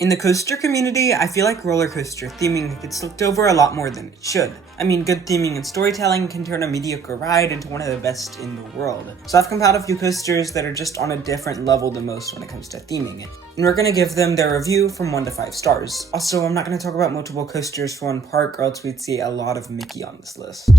In the coaster community, I feel like roller coaster theming gets looked over a lot more than it should. I mean, good theming and storytelling can turn a mediocre ride into one of the best in the world. So I've compiled a few coasters that are just on a different level than most when it comes to theming. And we're gonna give them their review from 1 to 5 stars. Also, I'm not gonna talk about multiple coasters for one park or else we'd see a lot of Mickey on this list.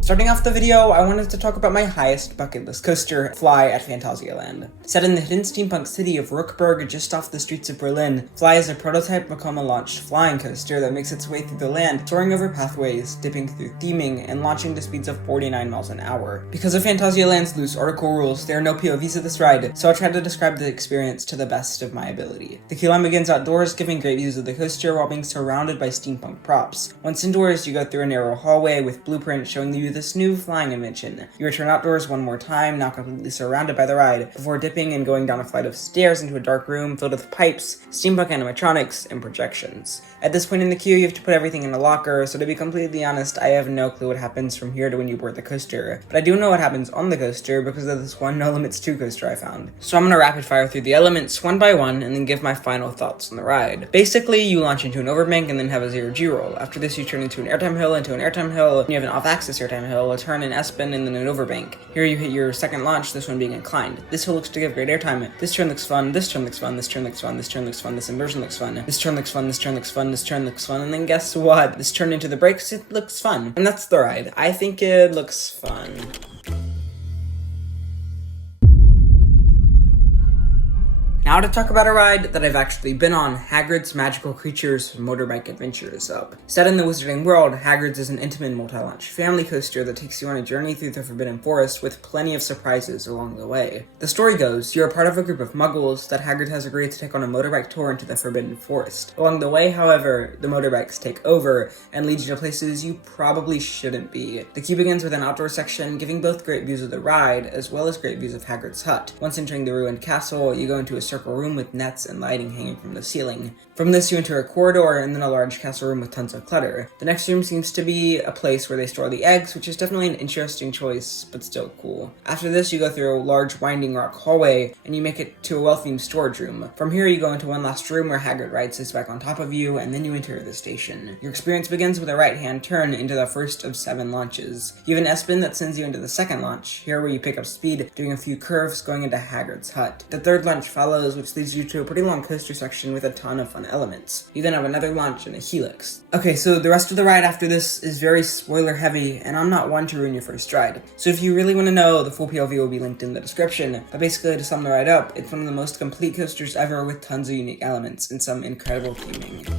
Starting off the video, I wanted to talk about my highest bucket list coaster, Fly at Phantasialand. Set in the hidden steampunk city of Rookburg just off the streets of Berlin, Fly is a prototype Vekoma-launched flying coaster that makes its way through the land, soaring over pathways, dipping through theming, and launching to speeds of 49 miles an hour. Because of Phantasialand's loose article rules, there are no POVs of this ride, so I'll try to describe the experience to the best of my ability. The queue line begins outdoors, giving great views of the coaster while being surrounded by steampunk props. Once indoors, you go through a narrow hallway with blueprints showing you this new flying invention. You return outdoors one more time, now completely surrounded by the ride, before dipping and going down a flight of stairs into a dark room filled with pipes, steampunk animatronics, and projections. At this point in the queue, you have to put everything in a locker, so to be completely honest, I have no clue what happens from here to when you board the coaster, but I do know what happens on the coaster because of this one No Limits 2 coaster I found. So I'm gonna rapid fire through the elements one by one and then give my final thoughts on the ride. Basically, you launch into an overbank and then have a 0G roll. After this, you turn into an airtime hill, and you have an off-axis airtime hill, a turn, an S-bend, and then an overbank. Here you hit your second launch, this one being inclined. This hill looks to give great airtime. This turn looks fun, this turn looks fun, this turn looks fun, this turn looks fun, this inversion looks fun, this turn looks fun, this turn looks fun, this turn looks fun, and then guess what? This turn into the brakes, it looks fun. And that's the ride. I think it looks fun. Now to talk about a ride that I've actually been on, Hagrid's Magical Creatures Motorbike Adventure is up. Set in the Wizarding World, Hagrid's is an intimate multi-launch family coaster that takes you on a journey through the Forbidden Forest with plenty of surprises along the way. The story goes, you're a part of a group of muggles that Hagrid has agreed to take on a motorbike tour into the Forbidden Forest. Along the way, however, the motorbikes take over and lead you to places you probably shouldn't be. The queue begins with an outdoor section, giving both great views of the ride, as well as great views of Hagrid's hut. Once entering the ruined castle, you go into a circle room with nets and lighting hanging from the ceiling. From this you enter a corridor and then a large castle room with tons of clutter. The next room seems to be a place where they store the eggs, which is definitely an interesting choice, but still cool. After this you go through a large winding rock hallway and you make it to a well-themed storage room. From here you go into one last room where Hagrid rides his bike on top of you, and then you enter the station. Your experience begins with a right-hand turn into the first of 7 launches. You have an S-bend that sends you into the second launch, here where you pick up speed, doing a few curves going into Hagrid's hut. The third launch follows, which leads you to a pretty long coaster section with a ton of fun elements. You then have another launch and a helix. Okay, so the rest of the ride after this is very spoiler heavy, and I'm not one to ruin your first ride. So if you really want to know, the full POV will be linked in the description. But basically, to sum the ride up, it's one of the most complete coasters ever with tons of unique elements and some incredible theming.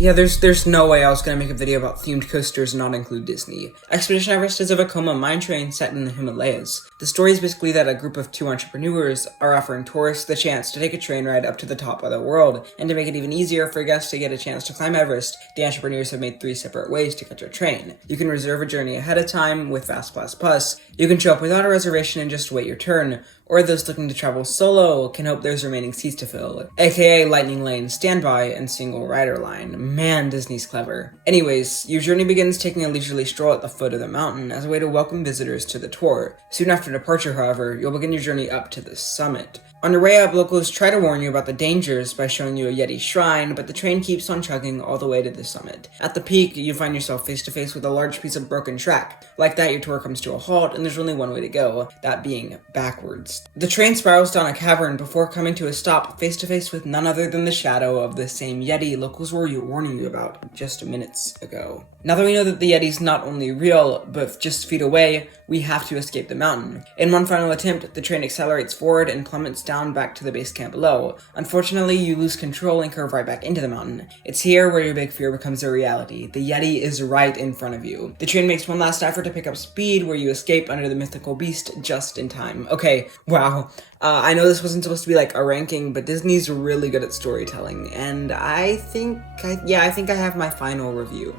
Yeah, there's no way I was gonna make a video about themed coasters and not include Disney. Expedition Everest is a Vekoma mine train set in the Himalayas. The story is basically that a group of 2 entrepreneurs are offering tourists the chance to take a train ride up to the top of the world, and to make it even easier for guests to get a chance to climb Everest, the entrepreneurs have made 3 separate ways to catch a train. You can reserve a journey ahead of time with FastPass+, you can show up without a reservation and just wait your turn, or those looking to travel solo can hope there's remaining seats to fill, aka Lightning Lane, Standby, and Single Rider Line. Man, Disney's clever. Anyways, your journey begins taking a leisurely stroll at the foot of the mountain as a way to welcome visitors to the tour. Soon after departure, however, you'll begin your journey up to the summit. On your way up, locals try to warn you about the dangers by showing you a Yeti shrine, but the train keeps on chugging all the way to the summit. At the peak, you find yourself face to face with a large piece of broken track. Like that, your tour comes to a halt, and there's only one way to go, that being backwards. The train spirals down a cavern before coming to a stop face to face with none other than the shadow of the same Yeti locals were warning you about just minutes ago. Now that we know that the Yeti's not only real, but just feet away, we have to escape the mountain. In one final attempt, the train accelerates forward and plummets down back to the base camp below. Unfortunately, you lose control and curve right back into the mountain. It's here where your big fear becomes a reality. The Yeti is right in front of you. The train makes one last effort to pick up speed, where you escape under the mythical beast just in time. Okay, wow. I know this wasn't supposed to be like a ranking, but Disney's really good at storytelling, and I think I have my final review.